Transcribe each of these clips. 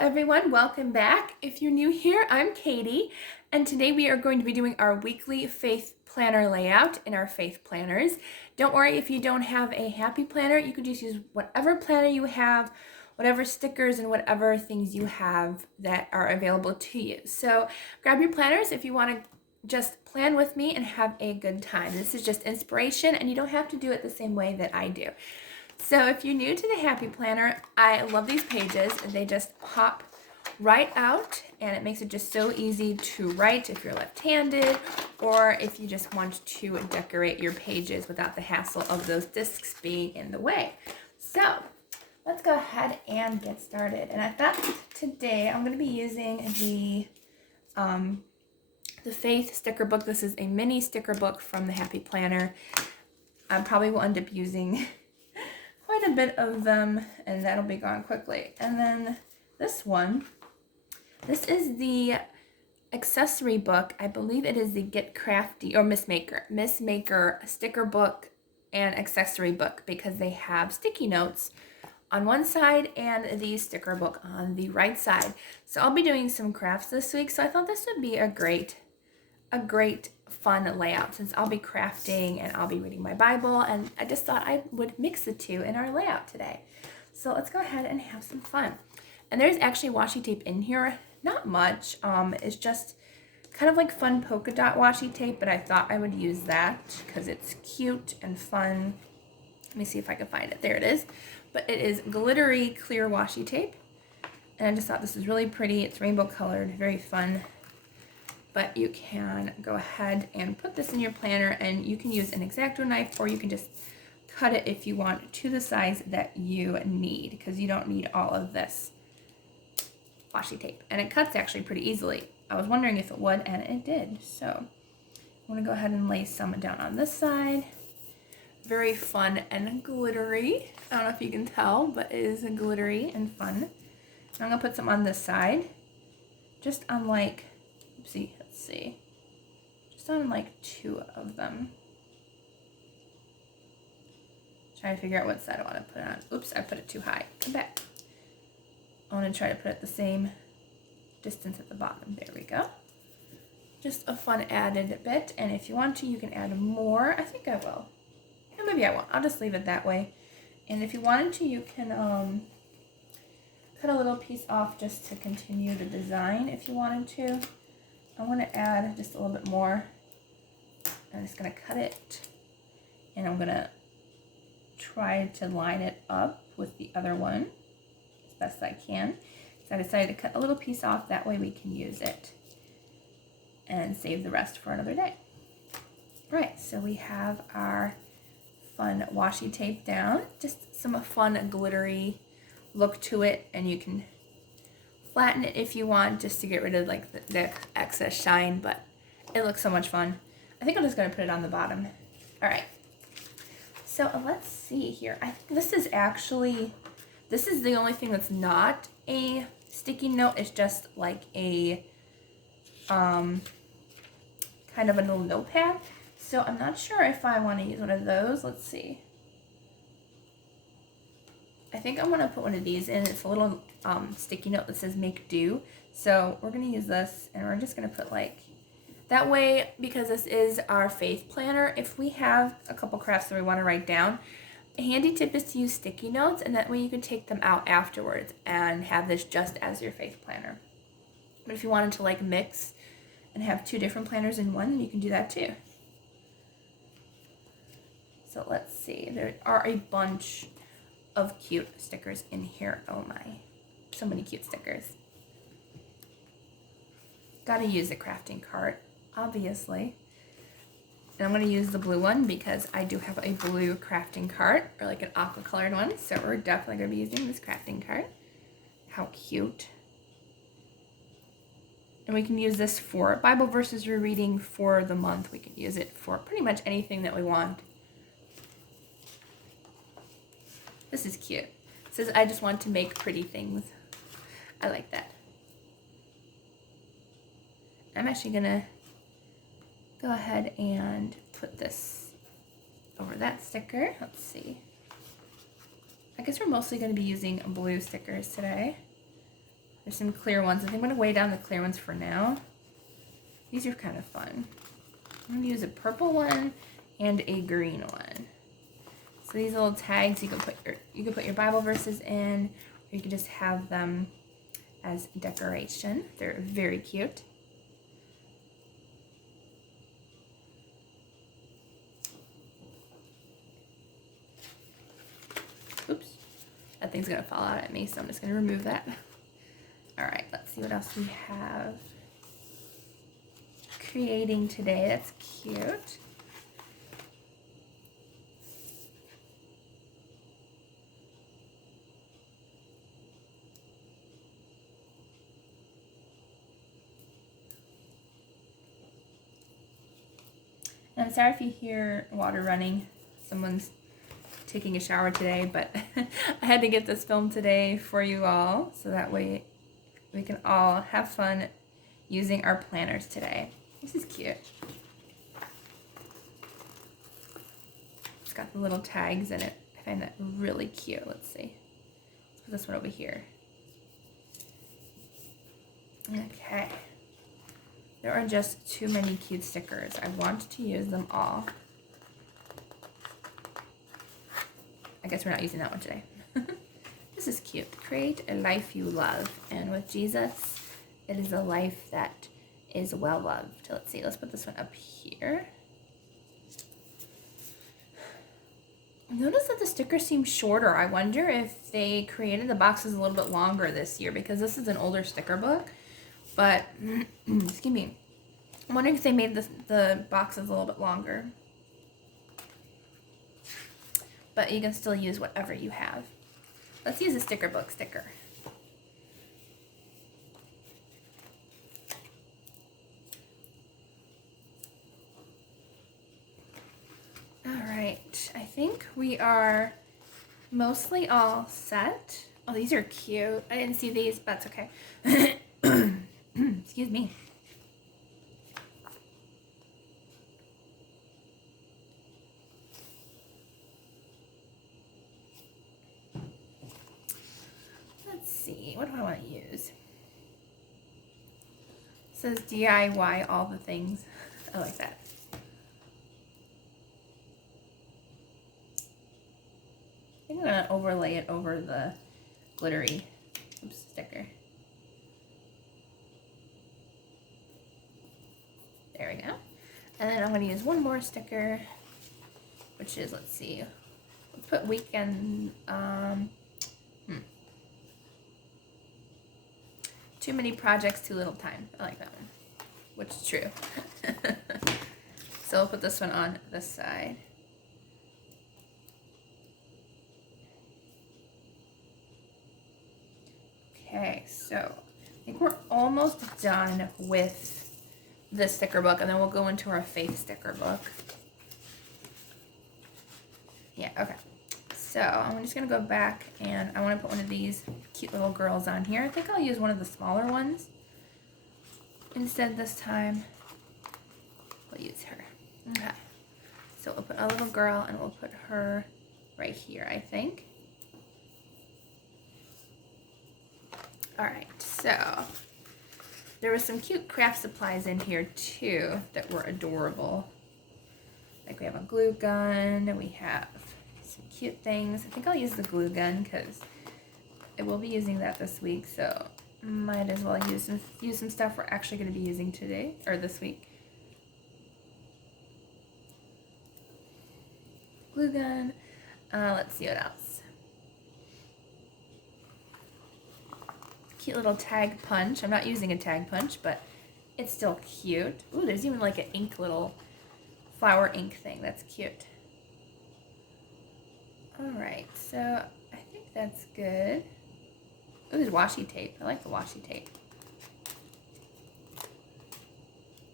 everyone, welcome back. If you're new here, I'm Katie, and today we are going to be doing our weekly faith planner layout in our faith planners. Don't worry if you don't have a happy planner, you can just use whatever planner you have, whatever stickers and whatever things you have that are available to you. So grab your planners if you want to just plan with me and have a good time. This is just inspiration and you don't have to do it the same way that I do. So if you're new to the Happy Planner, I love these pages. They just pop right out and it makes it just so easy to write if you're left-handed or if you just want to decorate your pages without the hassle of those discs being in the way. So let's go ahead and get started. And I thought today I'm going to be using the Faith sticker book. This is a mini sticker book from the Happy Planner. I probably will end up using quite a bit of them and that'll be gone quickly. And then this one, this is the Accessory book. I believe it is the Get Crafty or Miss Maker sticker book and accessory book because they have sticky notes on one side and the sticker book on the right side. So I'll be doing some crafts this week, so I thought this would be a great fun layout since I'll be crafting and I'll be reading my Bible, and I just thought I would mix the two in our layout today. So let's go ahead and have some fun. And there's actually washi tape in here, not much. It's just kind of like fun polka dot washi tape, but I thought I would use that because it's cute and fun. Let me see if I can find it. There it is. But it is glittery clear washi tape, and I just thought this is really pretty. It's rainbow colored, very fun. But you can go ahead and put this in your planner and you can use an X-Acto knife or you can just cut it if you want to the size that you need because you don't need all of this washi tape. And it cuts actually pretty easily. I was wondering if it would and it did. So I'm going to go ahead and lay some down on this side. Very fun and glittery. I don't know if you can tell, but it is glittery and fun. And I'm going to put some on this side. Just on like, oopsie. Let's see, just on like 2 of them. Trying to figure out what side I want to put it on. Oops, I put it too high. Come back. I want to try to put it the same distance at the bottom. There we go. Just a fun added bit, and if you want to, you can add more. I think I will. Yeah, maybe I won't. I'll just leave it that way. And if you wanted to, you can cut a little piece off just to continue the design if you wanted to. I want to add just a little bit more. I'm just going to cut it and I'm going to try to line it up with the other one as best I can. So I decided to cut a little piece off, that way we can use it and save the rest for another day. Right, so we have our fun washi tape down, just some fun glittery look to it, and you can flatten it if you want just to get rid of like the excess shine, but it looks so much fun. I think I'm just going to put it on the bottom. All right, so let's see here. I think this is the only thing that's not a sticky note. It's just like a kind of a little notepad, so I'm not sure if I want to use one of those. Let's see. I think I'm going to put one of these in. It's a little sticky note that says make do. So we're going to use this and we're just going to put like, that way, because this is our faith planner, if we have a couple crafts that we want to write down, a handy tip is to use sticky notes, and that way you can take them out afterwards and have this just as your faith planner. But if you wanted to like mix and have 2 different planners in one, then you can do that too. So let's see, there are a bunch of cute stickers in here. Oh my, so many cute stickers. Gotta use the crafting cart, obviously. And I'm gonna use the blue one because I do have a blue crafting cart, or like an aqua colored one, so we're definitely gonna be using this crafting cart. How cute. And we can use this for Bible verses we're reading for the month. We can use it for pretty much anything that we want. This is cute. It says, I just want to make pretty things. I like that. I'm actually gonna go ahead and put this over that sticker. Let's see. I guess we're mostly gonna be using blue stickers today. There's some clear ones. I think I'm going to weigh down the clear ones for now. These are kind of fun. I'm going to use a purple one and a green one. So these little tags, you can put your Bible verses in, or you can just have them as decoration. They're very cute. Oops, that thing's gonna fall out at me, so I'm just gonna remove that. All right, let's see what else we have creating today. That's cute. And I'm sorry if you hear water running. Someone's taking a shower today, but I had to get this filmed today for you all, so that way we can all have fun using our planners today. This is cute. It's got the little tags in it. I find that really cute. Let's see. Let's put this one over here. Okay. There are just too many cute stickers. I want to use them all. I guess we're not using that one today. This is cute. Create a life you love. And with Jesus, it is a life that is well loved. Let's see. Let's put this one up here. Notice that the stickers seem shorter. I wonder if they created the boxes a little bit longer this year, because this is an older sticker book. But, excuse me, I'm wondering if they made the boxes a little bit longer. But you can still use whatever you have. Let's use a sticker book sticker. All right, I think we are mostly all set. Oh, these are cute. I didn't see these, but that's okay. Excuse me. Let's see, what do I want to use? It says DIY all the things. I like that. I think I'm going to overlay it over the glittery sticker. There we go. And then I'm going to use one more sticker, which is, let's see, let's put weekend, too many projects, too little time. I like that one, which is true. So I'll put this one on this side. Okay, so I think we're almost done with this sticker book, and then we'll go into our faith sticker book. Yeah, okay. So I'm just gonna go back, and I want to put one of these cute little girls on here. I think I'll use one of the smaller ones instead this time. We'll use her. Okay. So we'll put a little girl, and we'll put her right here, I think. All right, so there was some cute craft supplies in here too that were adorable. Like we have a glue gun, and we have some cute things. I think I'll use the glue gun because I will be using that this week, so might as well use some stuff we're actually going to be using today, or this week. Glue gun. Let's see what else. Cute little tag punch. I'm not using a tag punch, but it's still cute. Ooh, there's even like an ink little flower ink thing. That's cute. Alright, so I think that's good. Ooh, there's washi tape. I like the washi tape.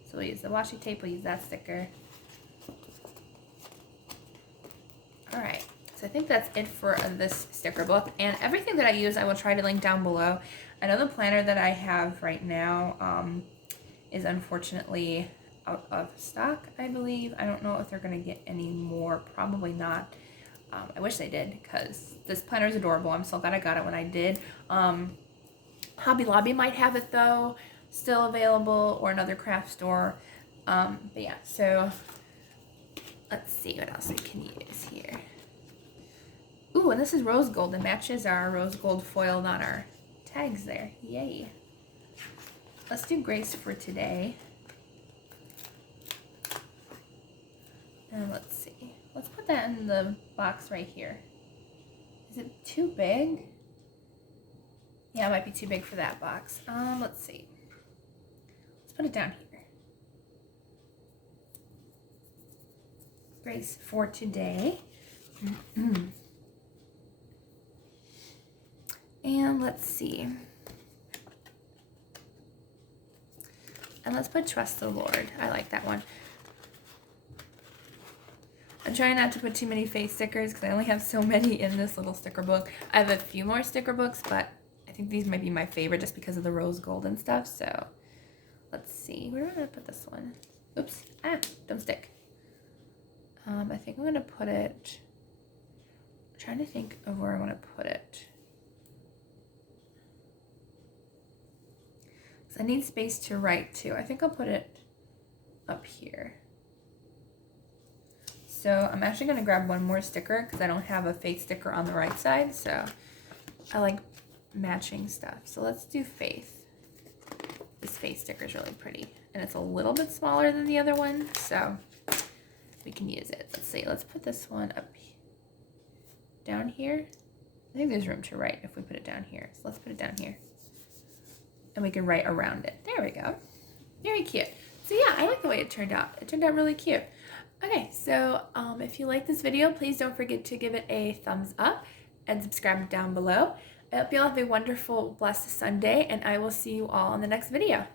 So we'll use the washi tape. We'll use that sticker. Alright, so I think that's it for this sticker book. And everything that I use, I will try to link down below. I know the planner that I have right now is unfortunately out of stock, I believe. I don't know if they're going to get any more. Probably not. I wish they did, because this planner is adorable. I'm so glad I got it when I did. Hobby Lobby might have it though, still available, or another craft store. But yeah, so let's see what else we can use here. Ooh, and this is rose gold. It matches our rose gold foiled on our tags there. Yay. Let's do Grace for today. And let's see. Let's put that in the box right here. Is it too big? Yeah, it might be too big for that box. Let's see. Let's put it down here. Grace for today. And let's see. And let's put Trust the Lord. I like that one. I'm trying not to put too many face stickers because I only have so many in this little sticker book. I have a few more sticker books, but I think these might be my favorite just because of the rose gold and stuff. So let's see. Where am I going to put this one? Oops. Don't stick. I think I'm going to put it... I'm trying to think of where I want to put it. I need space to write too. I think I'll put it up here. So I'm actually going to grab one more sticker because I don't have a Faith sticker on the right side. So I like matching stuff. So let's do Faith. This Faith sticker is really pretty. And it's a little bit smaller than the other one. So we can use it. Let's see. Let's put this one up down here. I think there's room to write if we put it down here. So let's put it down here. And we can write around it. There we go. Very cute. So yeah, I like the way it turned out. It turned out really cute. Okay, so if you like this video, please don't forget to give it a thumbs up and subscribe down below. I hope you all have a wonderful, blessed Sunday, and I will see you all in the next video.